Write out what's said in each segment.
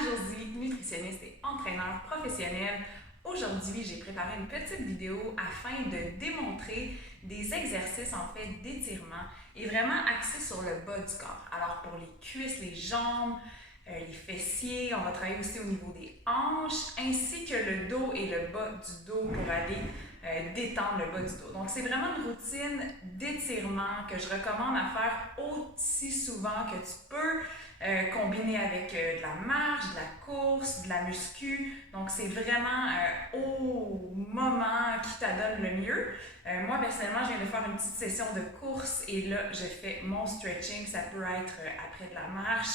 Anne-Josée, nutritionniste et entraîneur professionnel. Aujourd'hui, j'ai préparé une petite vidéo afin de démontrer des exercices d'étirement et vraiment axés sur le bas du corps. Alors pour les cuisses, les jambes, les fessiers, on va travailler aussi au niveau des hanches ainsi que le dos et le bas du dos pour aller détendre le bas du dos. Donc c'est vraiment une routine d'étirement que je recommande à faire aussi souvent que tu peux. Combiné avec de la marche, de la course, de la muscu. Donc, c'est vraiment au moment qui t'adonne le mieux. Moi, personnellement, je viens de faire une petite session de course et là, je fais mon stretching. Ça peut être après de la marche.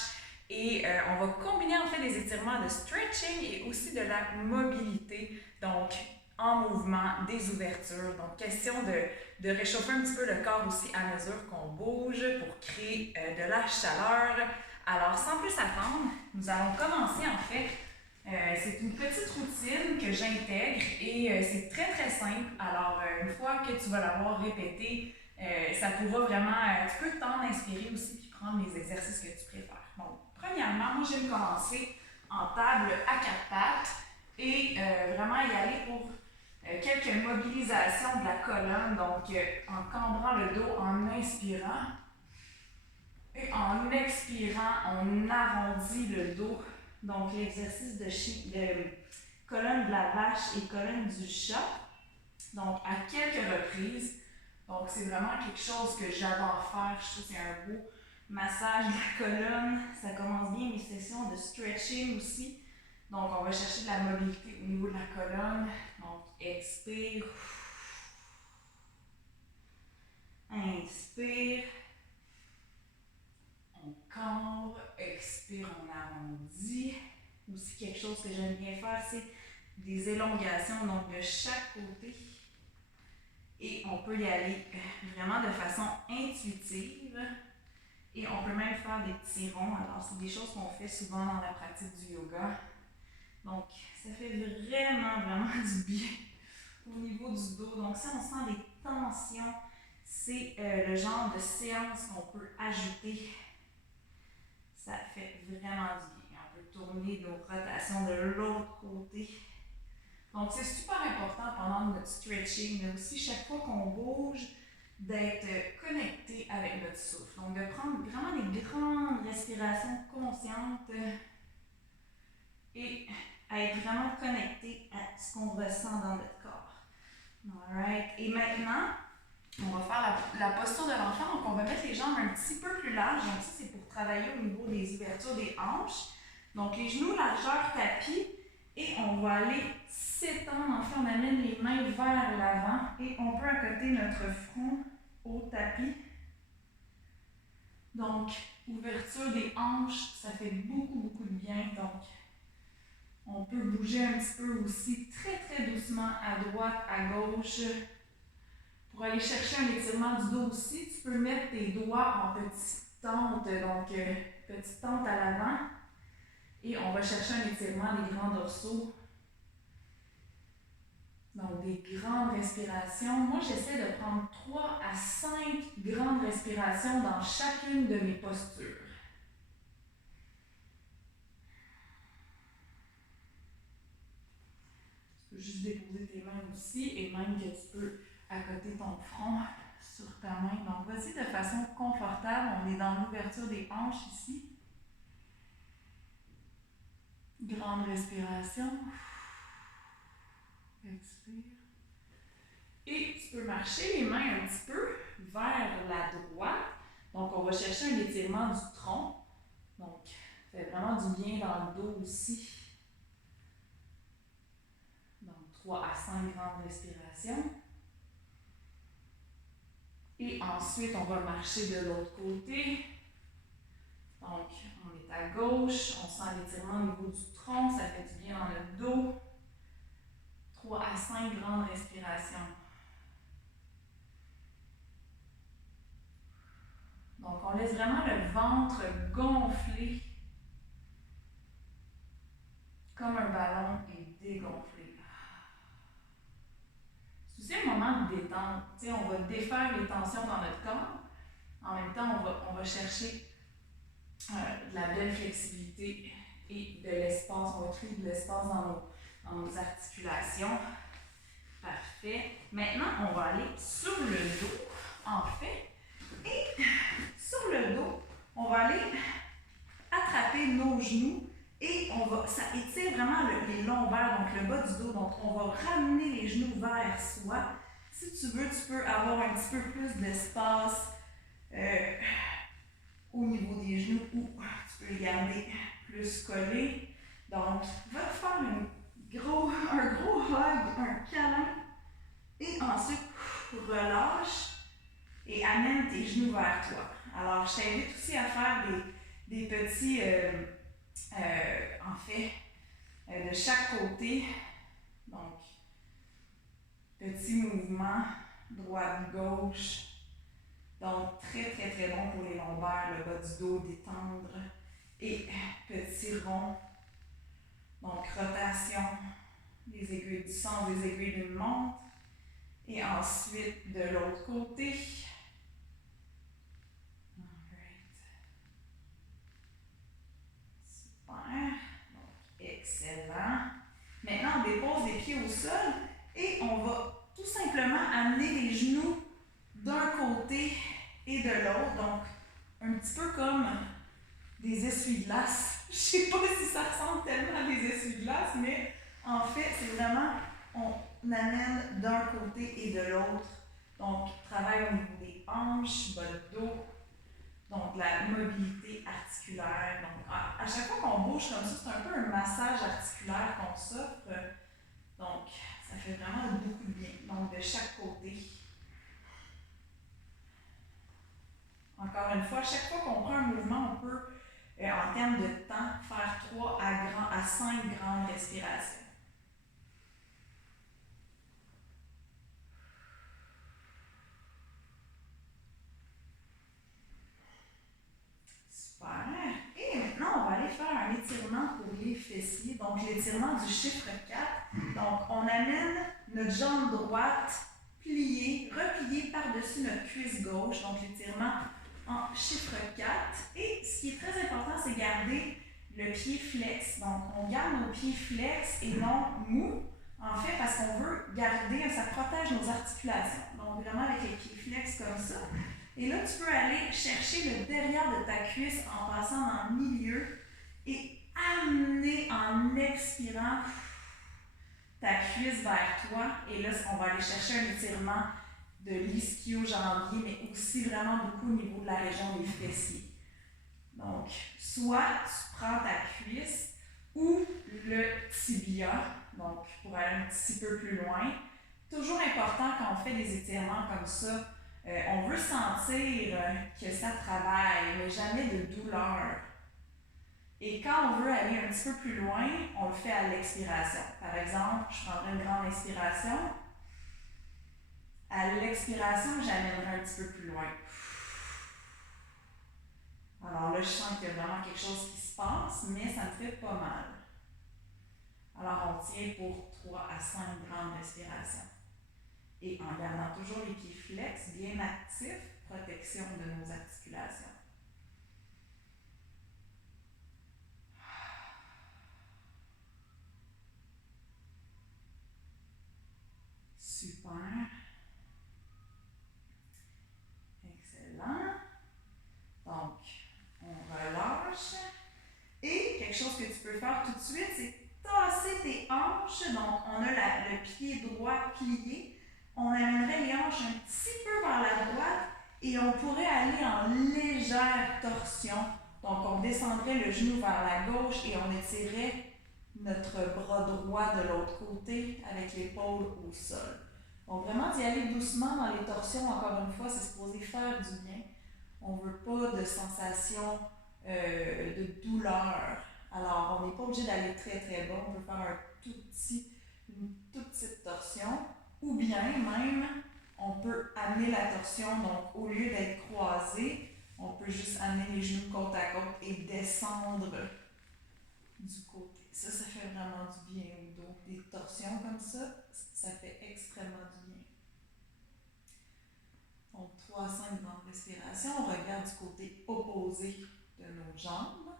Et on va combiner en fait des étirements de stretching et aussi de la mobilité. Donc, en mouvement, des ouvertures. Donc, question de réchauffer un petit peu le corps aussi à mesure qu'on bouge pour créer de la chaleur. Alors, sans plus attendre, nous allons commencer en fait. C'est une petite routine que j'intègre et c'est très très simple. Alors, une fois que tu vas l'avoir répété, ça pourra vraiment, tu peux t'en inspirer aussi puis prendre les exercices que tu préfères. Bon, premièrement, moi j'aime commencer en table à quatre pattes et vraiment y aller pour quelques mobilisations de la colonne. Donc, en cambrant le dos, en inspirant. Et en expirant, on arrondit le dos. Donc, l'exercice de colonne de la vache et colonne du chat. Donc, à quelques reprises. Donc, c'est vraiment quelque chose que j'adore faire. Je trouve que c'est un beau massage de la colonne. Ça commence bien mes sessions de stretching aussi. Donc, on va chercher de la mobilité au niveau de la colonne. Donc, expire. Inspire. On cambre, expire, on arrondit. Aussi quelque chose que j'aime bien faire, c'est des élongations donc de chaque côté. Et on peut y aller vraiment de façon intuitive. Et on peut même faire des petits ronds. Alors, c'est des choses qu'on fait souvent dans la pratique du yoga. Donc, ça fait vraiment du bien au niveau du dos. Donc, si on sent des tensions, c'est le genre de séance qu'on peut ajouter. Ça fait vraiment du bien. On peut tourner nos rotations de l'autre côté. Donc, c'est super important pendant notre stretching, mais aussi chaque fois qu'on bouge, d'être connecté avec notre souffle. Donc, de prendre vraiment des grandes respirations conscientes et à être vraiment connecté à ce qu'on ressent dans notre corps. Alright. Et maintenant, on va faire la posture de l'enfant. Donc, on va mettre les jambes un petit peu plus larges. Donc, ça, c'est pour travailler au niveau des ouvertures des hanches. Donc, les genoux largeur tapis. Et on va aller s'étendre. En fait, on amène les mains vers l'avant. Et on peut accoter notre front au tapis. Donc, ouverture des hanches, ça fait beaucoup de bien. Donc, on peut bouger un petit peu aussi très doucement à droite, à gauche. Pour aller chercher un étirement du dos aussi, tu peux mettre tes doigts en petite tente, donc petite tente à l'avant. Et on va chercher un étirement des grands dorsaux. Donc des grandes respirations. Moi, j'essaie de prendre 3 à 5 grandes respirations dans chacune de mes postures. Tu peux juste déposer tes mains aussi et même que tu peux accoter ton front sur ta main. Donc, vas-y de façon confortable. On est dans l'ouverture des hanches ici. Grande respiration. Expire. Et tu peux marcher les mains un petit peu vers la droite. Donc, on va chercher un étirement du tronc. Donc, ça fait vraiment du bien dans le dos aussi. Donc, 3 à 5 grandes respirations. Et ensuite, on va marcher de l'autre côté. Donc, on est à gauche, on sent l'étirement au niveau du tronc, ça fait du bien dans le dos. 3 à 5 grandes respirations. Donc, on laisse vraiment le ventre gonfler comme un ballon et dégonfler. C'est aussi un moment de détente. Tu sais, on va défaire les tensions dans notre corps. En même temps, on va chercher de la belle flexibilité et de l'espace. On va créer de l'espace dans nos articulations. Parfait. Maintenant, on va aller sur le dos, en fait. Et sur le dos, on va aller attraper nos genoux et ça étire vraiment les lombaires, donc le bas du dos. Donc, on va ramener les genoux vers soi. Si tu veux, tu peux avoir un petit peu plus d'espace au niveau des genoux ou tu peux les garder plus collés. Donc, va te faire un gros hug, un câlin et ensuite relâche et amène tes genoux vers toi. Alors, je t'invite aussi à faire des petits, en fait, de chaque côté. Donc, petit mouvement, droite-gauche. Donc, très, très, très bon pour les lombaires, le bas du dos, détendre. Et petit rond. Donc, rotation des aiguilles du centre, des aiguilles d'une montre. Et ensuite, de l'autre côté. Alright. Super. Donc, excellent. Maintenant, on dépose les pieds au sol et on va tout simplement amener les genoux d'un côté et de l'autre. Donc, un petit peu comme des essuie-glaces. Je ne sais pas si ça ressemble tellement à des essuie-glaces, mais en fait, c'est vraiment, on amène d'un côté et de l'autre. Donc, travail au niveau des hanches, bas de dos. Donc, la mobilité articulaire. Donc, à chaque fois qu'on bouge comme ça, c'est un peu un massage articulaire qu'on s'offre. Donc, ça fait vraiment beaucoup de bien. Donc, de chaque côté. Encore une fois, chaque fois qu'on prend un mouvement, on peut, en termes de temps, faire 3 à 5 grandes respirations. Super. Et maintenant, on va aller faire un étirement pour les fessiers. Donc, l'étirement du chiffre 4. Donc, on amène notre jambe droite pliée, repliée par-dessus notre cuisse gauche. Donc, l'étirement en chiffre 4. Et ce qui est très important, c'est garder le pied flex. Donc, on garde nos pieds flex et non mous. En fait, parce qu'on veut garder, ça protège nos articulations. Donc, vraiment avec les pieds flex comme ça. Et là, tu peux aller chercher le derrière de ta cuisse en passant dans le milieu et amener en expirant ta cuisse vers toi. Et là, on va aller chercher un étirement de l'ischio-jambier, mais aussi vraiment beaucoup au niveau de la région des fessiers. Donc, soit tu prends ta cuisse ou le tibia, donc pour aller un petit peu plus loin. Toujours important quand on fait des étirements comme ça, on veut sentir que ça travaille, mais jamais de douleur. Et quand on veut aller un petit peu plus loin, on le fait à l'expiration. Par exemple, je prendrai une grande expiration. À l'expiration, j'amènerai un petit peu plus loin. Alors là, je sens qu'il y a vraiment quelque chose qui se passe, mais ça me fait pas mal. Alors, on tient pour 3 à 5 grandes respirations. Et en gardant toujours les pieds flex, bien actifs, protection de nos articulations. Super. Excellent. Donc, on relâche. Et quelque chose que tu peux faire tout de suite, c'est tasser tes hanches. Donc, on a le pied droit plié. On amènerait les hanches un petit peu vers la droite et on pourrait aller en légère torsion. Donc, on descendrait le genou vers la gauche et on étirerait notre bras droit de l'autre côté avec l'épaule au sol. Donc, vraiment d'y aller doucement dans les torsions, encore une fois, c'est supposé faire du bien. On ne veut pas de sensation de douleur. Alors, on n'est pas obligé d'aller très très bas. On peut faire une toute petite torsion. Ou bien même, on peut amener la torsion. Donc, au lieu d'être croisé, on peut juste amener les genoux côte à côte et descendre du côté. Ça fait vraiment du bien au dos. Des torsions comme ça fait extrêmement du bien. Donc, 3 à 5 grandes respirations. On regarde du côté opposé de nos jambes.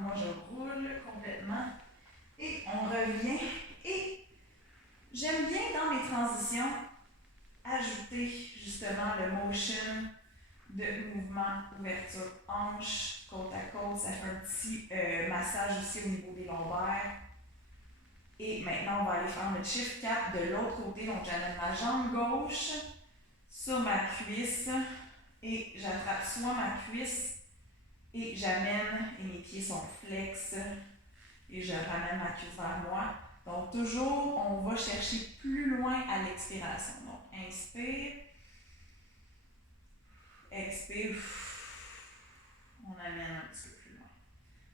moi je roule complètement. Et on revient. Et j'aime bien dans mes transitions ajouter justement le motion de mouvement, ouverture, hanche, côte à côte. Ça fait un petit massage aussi au niveau des lombaires. Et maintenant, on va aller faire notre shift 4 de l'autre côté. Donc, j'amène ma jambe gauche sur ma cuisse et j'attrape soit ma cuisse et j'amène, et mes pieds sont flex, et je ramène ma cuisse vers moi. Donc, toujours, on va chercher plus loin à l'expiration. Donc, inspire, expire, on amène un petit peu plus loin.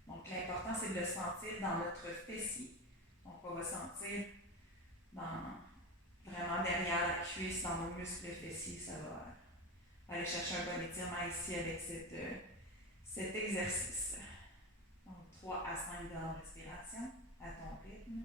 Donc, l'important, c'est de le sentir dans notre fessier. Donc, on va sentir vraiment derrière la cuisse, dans nos muscles fessiers, ça va aller chercher un bon étirement ici avec cet exercice. Donc, 3 à 5 grandes respirations à ton rythme.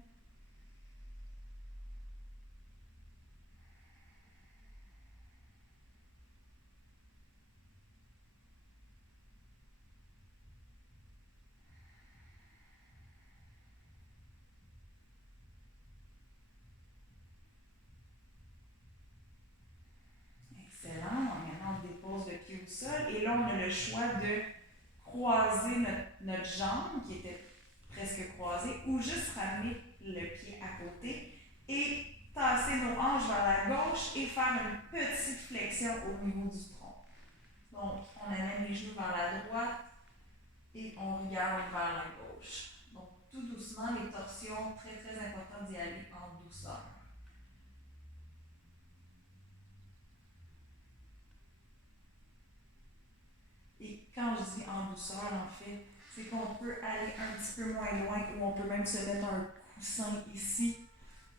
Excellent. Maintenant, on dépose le pied au sol. Et là, on a le choix de croiser notre jambe qui était presque croisée ou juste ramener le pied à côté et tasser nos hanches vers la gauche et faire une petite flexion au niveau du tronc. Donc, on amène les genoux vers la droite et on regarde vers la gauche. Donc, tout doucement, les torsions, très très important d'y aller en douceur. Et quand je dis en douceur, en fait, c'est qu'on peut aller un petit peu moins loin ou on peut même se mettre un coussin ici.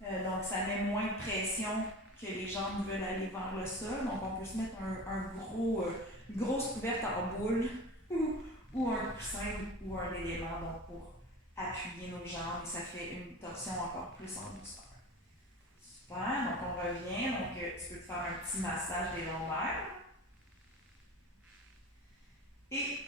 Donc, ça met moins de pression que les jambes veulent aller vers le sol. Donc, on peut se mettre une grosse couverte en boule ou un coussin ou un élément donc, pour appuyer nos jambes. Et ça fait une torsion encore plus en douceur. Super. Donc, on revient. Donc, tu peux te faire un petit massage des lombaires. Et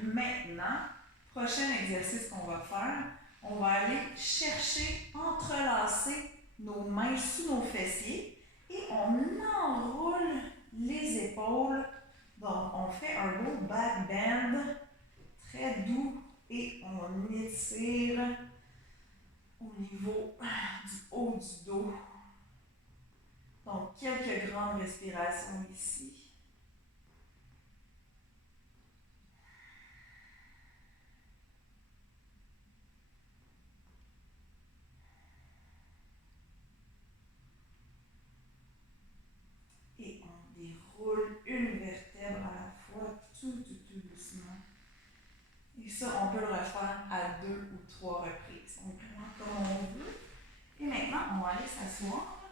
maintenant, prochain exercice qu'on va faire, on va aller chercher, entrelacer nos mains sous nos fessiers et on enroule les épaules. Donc, on fait un beau back bend très doux et on étire au niveau du haut du dos. Donc, quelques grandes respirations ici. Et on déroule une vertèbre à la fois, tout doucement. Et ça, on peut le refaire à 2 ou 3 reprises. Donc, vraiment comme on veut. Et maintenant, on va aller s'asseoir.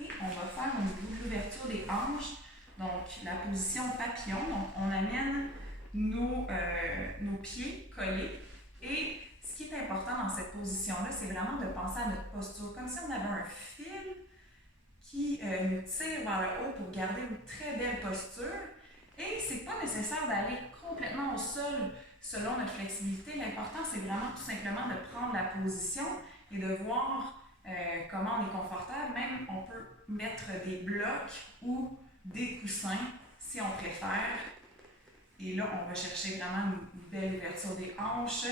Et on va faire au niveau de l'ouverture des hanches. Donc, la position papillon. Donc, on amène nos pieds collés. Et ce qui est important dans cette position-là, c'est vraiment de penser à notre posture. Comme si on avait un fil qui nous tire vers le haut pour garder une très belle posture. Et c'est pas nécessaire d'aller complètement au sol selon notre flexibilité. L'important, c'est vraiment tout simplement de prendre la position et de voir comment on est confortable. Même, on peut mettre des blocs ou des coussins si on préfère. Et là, on va chercher vraiment une belle ouverture des hanches.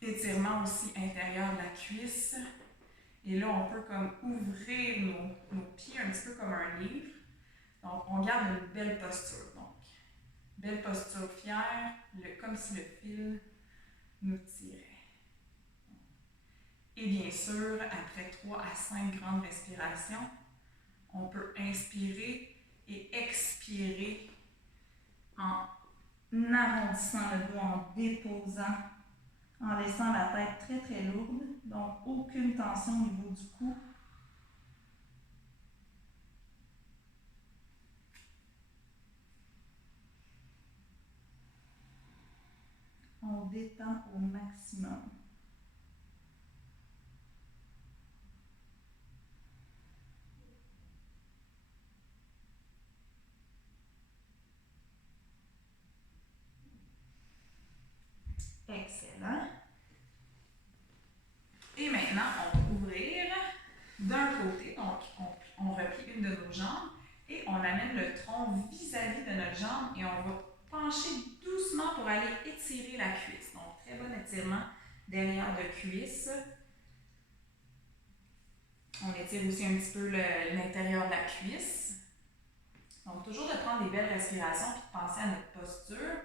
Étirement aussi intérieur de la cuisse. Et là, on peut comme ouvrir nos pieds un petit peu comme un livre. Donc, on garde une belle posture. Donc, belle posture fière, comme si le fil nous tirait. Et bien sûr, après 3 à 5 grandes respirations, on peut inspirer et expirer en arrondissant le dos, en déposant, en laissant la tête très très lourde. Donc, aucune tension au niveau du cou. On détend au maximum. nos jambes et on amène le tronc vis-à-vis de notre jambe et on va pencher doucement pour aller étirer la cuisse. Donc, très bon étirement derrière de cuisse. On étire aussi un petit peu l'intérieur de la cuisse. Donc, toujours de prendre des belles respirations et de penser à notre posture.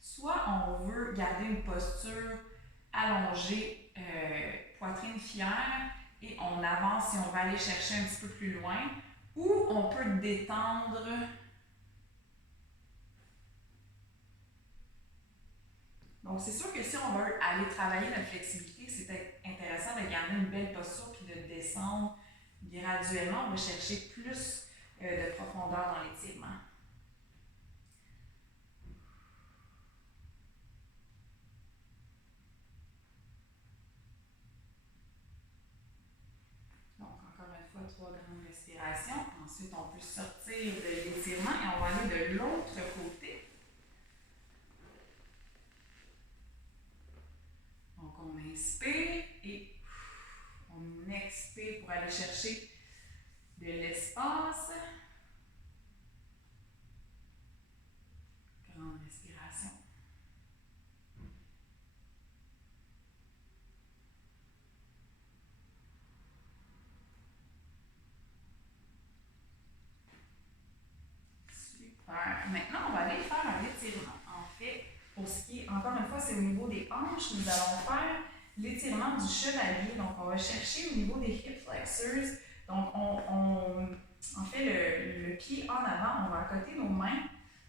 Soit on veut garder une posture allongée, poitrine fière, et on avance si on va aller chercher un petit peu plus loin, ou on peut détendre. Donc, c'est sûr que si on veut aller travailler notre flexibilité, c'est intéressant de garder une belle posture puis de descendre graduellement. On va chercher plus de profondeur dans l'étirement. Donc, encore une fois, 3 grandes respirations. Ensuite, on peut sortir de l'étirement et on va aller de l'autre côté. Donc, on inspire et on expire pour aller chercher de l'espace. Grande respiration. Super. Maintenant, on va aller faire un étirement. En fait, pour ce qui est, encore une fois, c'est au niveau des hanches. Nous allons faire l'étirement du chevalier. Donc, on va chercher au niveau des hip flexors. Donc, on fait le pied en avant. On va accoter nos mains.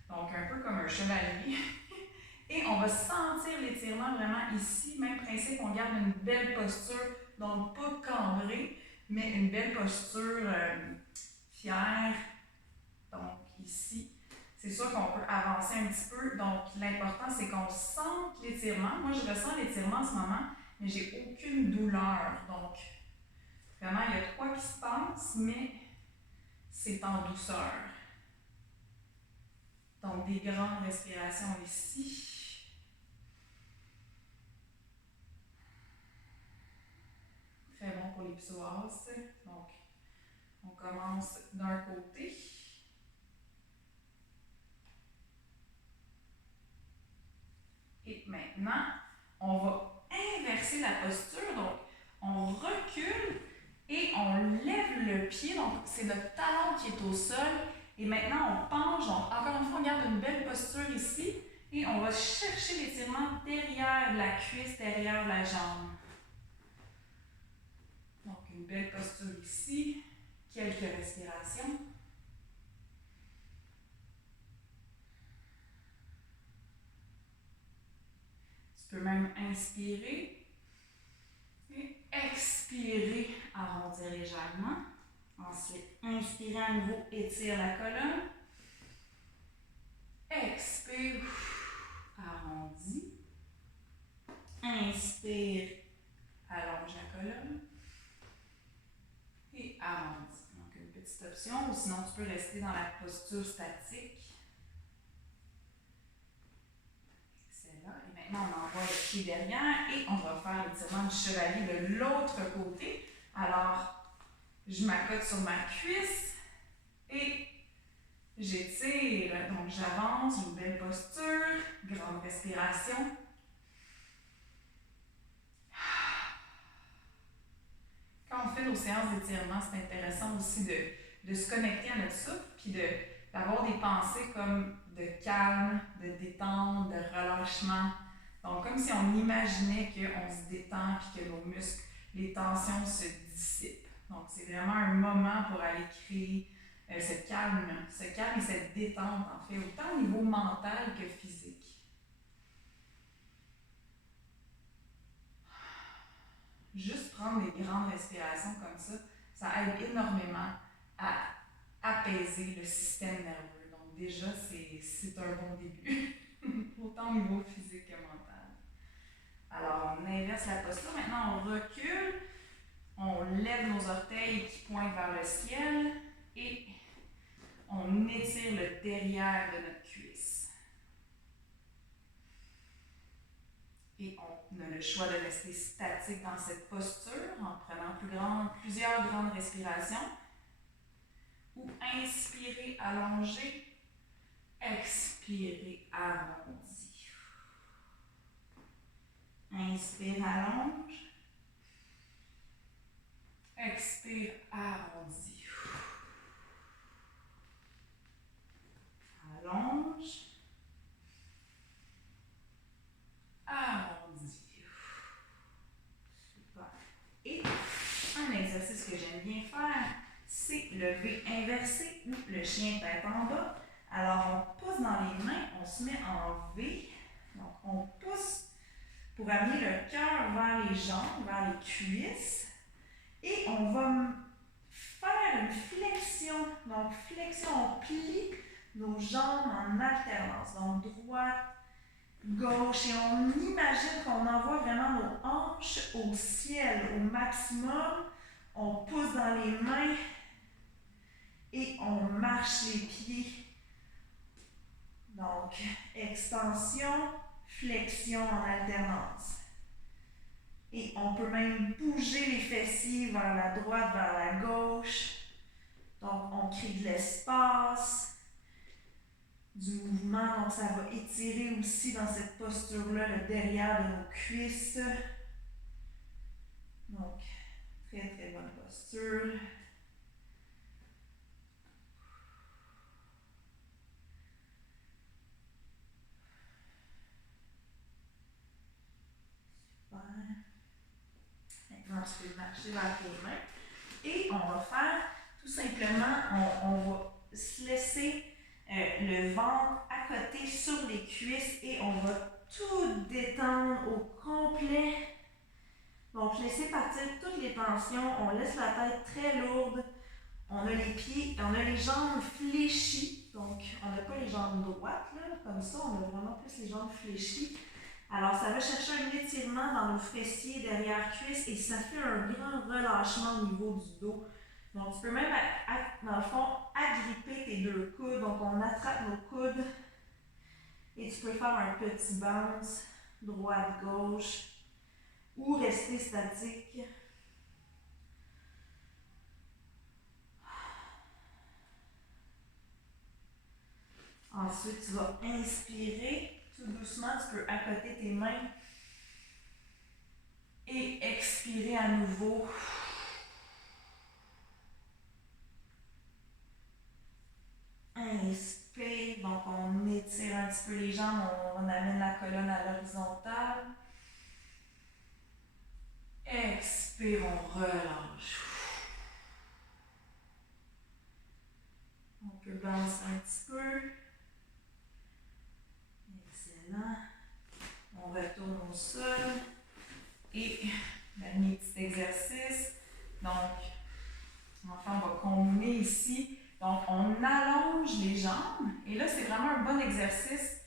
Donc, un peu comme un chevalier. Et on va sentir l'étirement vraiment ici. Même principe, on garde une belle posture. Donc, pas cambrée, mais une belle posture fière. Donc, ici. C'est sûr qu'on peut avancer un petit peu. Donc, l'important, c'est qu'on sente l'étirement. Moi, je ressens l'étirement en ce moment, mais j'ai aucune douleur. Donc, vraiment, il y a de quoi qui se passe, mais c'est en douceur. Donc, des grandes respirations ici. Très bon pour les psoas. Donc, on commence d'un côté. Et maintenant, on va inverser la posture. Donc, on recule et on lève le pied. Donc, c'est notre talon qui est au sol. Et maintenant, on penche. Donc, encore une fois, on garde une belle posture ici. Et on va chercher l'étirement derrière la cuisse, derrière la jambe. Donc, une belle posture ici. Quelques respirations. Tu peux même inspirer et expirer, arrondir légèrement. Ensuite, inspire à nouveau, étire la colonne. Expire, arrondis. Inspire, allonge la colonne. Et arrondis. Donc, une petite option, ou sinon tu peux rester dans la posture statique. Excellent. Et maintenant, on envoie le pied derrière et on va faire l'étirement du chevalier de l'autre côté. Alors, je m'accote sur ma cuisse et j'étire. Donc, j'avance, une belle posture, grande respiration. Quand on fait nos séances d'étirement, c'est intéressant aussi de se connecter à notre souffle puis d'avoir des pensées comme de calme, de détente, de relâchement. Donc, comme si on imaginait qu'on se détend puis que nos muscles, les tensions se dissipent. Donc, c'est vraiment un moment pour aller créer ce calme et cette détente, en fait, autant au niveau mental que physique. Juste prendre des grandes respirations comme ça aide énormément à apaiser le système nerveux. Donc déjà, c'est un bon début, autant au niveau physique que mental. Alors, on inverse la posture. Maintenant, on recule. On lève nos orteils qui pointent vers le ciel et on étire le derrière de notre cuisse. Et on a le choix de rester statique dans cette posture en prenant plusieurs grandes respirations. ou inspirez, allongez, expirez, arrondi. Inspire, allonge, expire, arrondi. Allonge, arrondi. Super. Et un exercice que j'aime bien faire, c'est le V inversé ou le chien tête en bas. Alors, on pousse dans les mains, on se met en V. Donc, on pousse pour amener le cœur vers les jambes, vers les cuisses. Et on va faire une flexion. Donc, flexion, on plie nos jambes en alternance. Donc, droite, gauche. Et on imagine qu'on envoie vraiment nos hanches au ciel au maximum. On pousse dans les mains et on marche les pieds. Donc, extension, flexion en alternance. Et on peut même bouger les fessiers vers la droite, vers la gauche. Donc, on crée de l'espace, du mouvement. Donc, ça va étirer aussi dans cette posture-là le derrière de nos cuisses. Donc, très, très bonne posture. Super. Maintenant, tu peux marcher vers tes mains. Et on va faire, tout simplement, on va se laisser le ventre à côté sur les cuisses et on va tout détendre au complet. Donc, laissez partir toutes les tensions. On laisse la tête très lourde. On a les pieds, on a les jambes fléchies. Donc, on n'a pas les jambes droites, là, comme ça. On a vraiment plus les jambes fléchies. Alors, ça va chercher un étirement dans nos fessiers, derrière cuisses, et ça fait un grand relâchement au niveau du dos. Donc, tu peux même, dans le fond, agripper tes deux coudes. Donc, on attrape nos coudes et tu peux faire un petit bounce, droite-gauche, ou rester statique. Ensuite, tu vas inspirer tout doucement. Tu peux accoter tes mains et expirer à nouveau. Inspire, donc on étire un petit peu les jambes, on amène la colonne à l'horizontale. Expire, on relâche. On peut balancer un petit peu. Excellent. On retourne au sol. Et dernier petit exercice. Donc, enfin, on va combiner ici. Donc, on allonge les jambes. Et là, c'est vraiment un bon exercice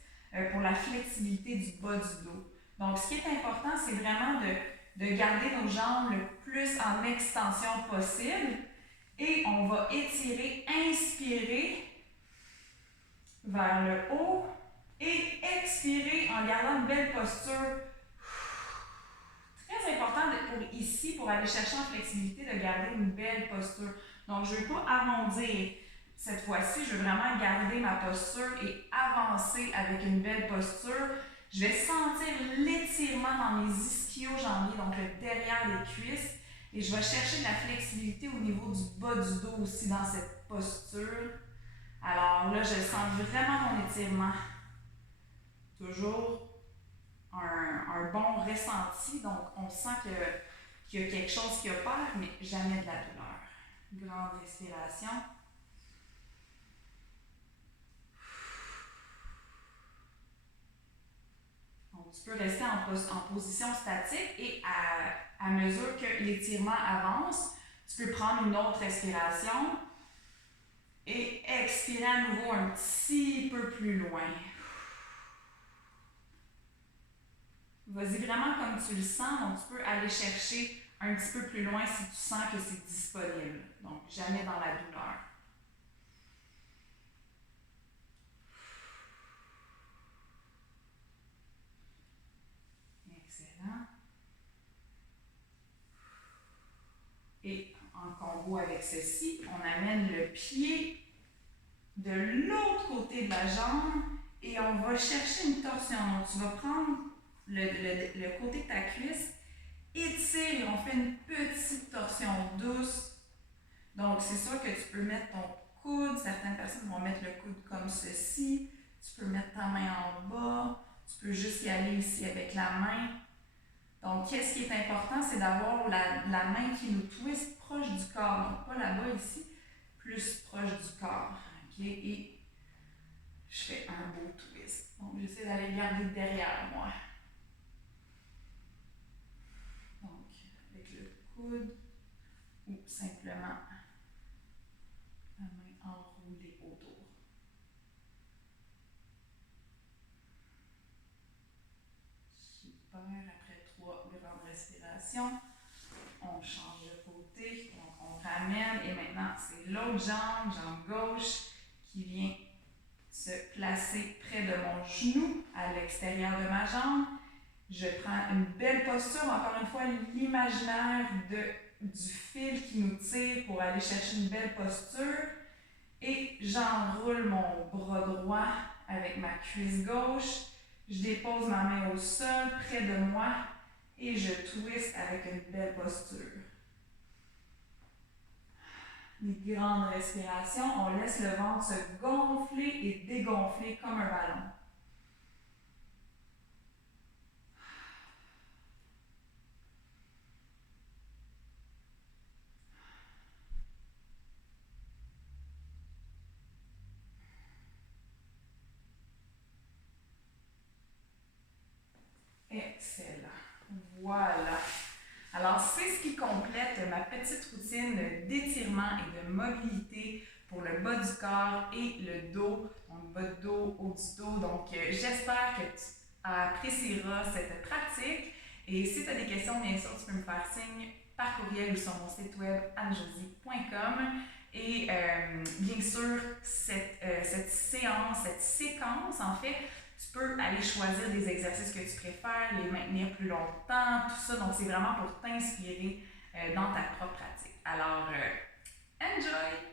pour la flexibilité du bas du dos. Donc, ce qui est important, c'est vraiment de garder nos jambes le plus en extension possible. Et on va étirer, inspirer vers le haut et expirer en gardant une belle posture. Très important pour ici, pour aller chercher en flexibilité, de garder une belle posture. Donc, je ne veux pas arrondir. Cette fois-ci, je veux vraiment garder ma posture et avancer avec une belle posture. Je vais sentir l'étirement dans mes ischio-jambiers, donc le derrière des cuisses. Et je vais chercher de la flexibilité au niveau du bas du dos aussi dans cette posture. Alors là, je sens vraiment mon étirement. Toujours un bon ressenti. Donc, on sent qu'il y a quelque chose qui opère, mais jamais de la douleur. Grande respiration. Donc, tu peux rester en position statique et à mesure que l'étirement avance, tu peux prendre une autre respiration et expirer à nouveau un petit peu plus loin. Vas-y vraiment comme tu le sens, donc tu peux aller chercher un petit peu plus loin si tu sens que c'est disponible. Donc, jamais dans la douleur. Excellent. Et en haut avec ceci. On amène le pied de l'autre côté de la jambe et on va chercher une torsion. Donc, tu vas prendre le côté de ta cuisse, étire et on fait une petite torsion douce. Donc, c'est sûr que tu peux mettre ton coude. Certaines personnes vont mettre le coude comme ceci. Tu peux mettre ta main en bas. Tu peux juste y aller ici avec la main. Donc, qu'est-ce qui est important, c'est d'avoir la main qui nous twiste proche du corps. Donc, pas là-bas ici, plus proche du corps. Okay? Et je fais un beau twist. Donc, j'essaie d'aller garder derrière moi. Donc, avec le coude ou simplement la main enroulée autour. Super. Après 3 grandes respirations, on change de côté. Donc, on ramène et maintenant, c'est l'autre jambe, jambe gauche, qui vient se placer près de mon genou à l'extérieur de ma jambe. Je prends une belle posture, encore une fois, l'imaginaire du fil qui nous tire pour aller chercher une belle posture. Et j'enroule mon bras droit avec ma cuisse gauche. Je dépose ma main au sol près de moi et je twiste avec une belle posture. Des grandes respirations, on laisse le ventre se gonfler et dégonfler comme un ballon. Excellent. Voilà. Alors, c'est ce qui complète ma petite routine d'étirement et de mobilité pour le bas du corps et le dos. Donc, bas de dos, haut du dos. Donc, j'espère que tu apprécieras cette pratique. Et si tu as des questions, bien sûr, tu peux me faire signe par courriel ou sur mon site web annejosie.com. Et bien sûr, cette séance, cette séquence, en fait, tu peux aller choisir des exercices que tu préfères, les maintenir plus longtemps, tout ça. Donc, c'est vraiment pour t'inspirer dans ta propre pratique. Alors, enjoy!